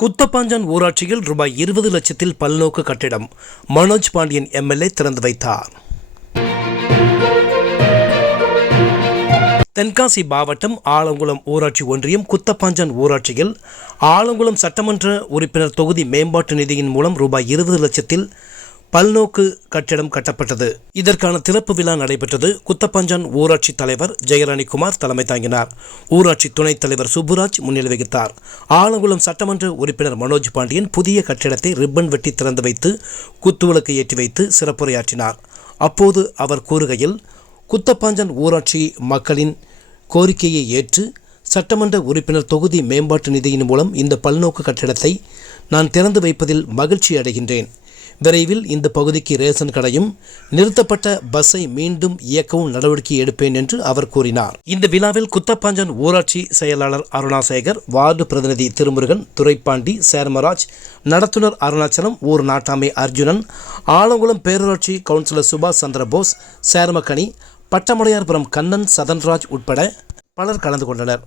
குத்தப்பாஞ்சான் ஊராட்சியில் ரூபாய் இருபது லட்சத்தில் பல்நோக்கு கட்டிடம். மனோஜ் பாண்டியன் எம்எல்ஏ திறந்து வைத்தார். தென்காசி மாவட்டம் ஆலங்குளம் ஊராட்சி ஒன்றியம் குத்தப்பாஞ்சான் ஊராட்சியில் ஆலங்குளம் சட்டமன்ற உறுப்பினர் தொகுதி மேம்பாட்டு நிதியின் மூலம் ரூபாய் இருபது லட்சத்தில் பல்நோக்கு கட்டிடம் கட்டப்பட்டது. இதற்கான திறப்பு விழா நடைபெற்றது குத்தப்பஞ்சான் ஊராட்சி தலைவர் ஜெயராணிகுமார் தலைமை தாங்கினார். ஊராட்சி துணைத் தலைவர் சுப்புராஜ் முன்னிலை வகித்தார் ஆலங்குளம் சட்டமன்ற உறுப்பினர் மனோஜ் பாண்டியன் புதிய கட்டிடத்தை ரிப்பன் வெட்டி திறந்து வைத்து குத்துவிளக்கு ஏற்றி வைத்து சிறப்புரையாற்றினார். அப்போது அவர் கூறுகையில் குத்தப்பாஞ்சான் ஊராட்சி மக்களின் கோரிக்கையை ஏற்று சட்டமன்ற உறுப்பினர் தொகுதி மேம்பாட்டு நிதியின் மூலம் இந்த பல்நோக்கு கட்டிடத்தை நான் திறந்து வைப்பதில் மகிழ்ச்சி அடைகின்றேன். விரைவில் இந்த பகுதிக்கு ரேஷன் கடையும் நிறுத்தப்பட்ட பஸ்ஸை மீண்டும் இயக்கவும் நடவடிக்கை எடுப்பேன் என்று அவர் கூறினார். இந்த விழாவில் குத்தப்பாஞ்சன் ஊராட்சி செயலாளர் அருணாசேகர் வார்டு பிரதிநிதி திருமுருகன் துரைப்பாண்டி சேர்மராஜ் நடத்துனர் அருணாச்சலம் ஊர் நாட்டாமை அர்ஜுனன் ஆலங்குளம் பேரூராட்சி கவுன்சிலர் சுபாஷ் சந்திரபோஸ் சேர்மக்கனி பட்டமடையார்புரம் கண்ணன் சதன்ராஜ் உட்பட பலர் கலந்து கொண்டனர்.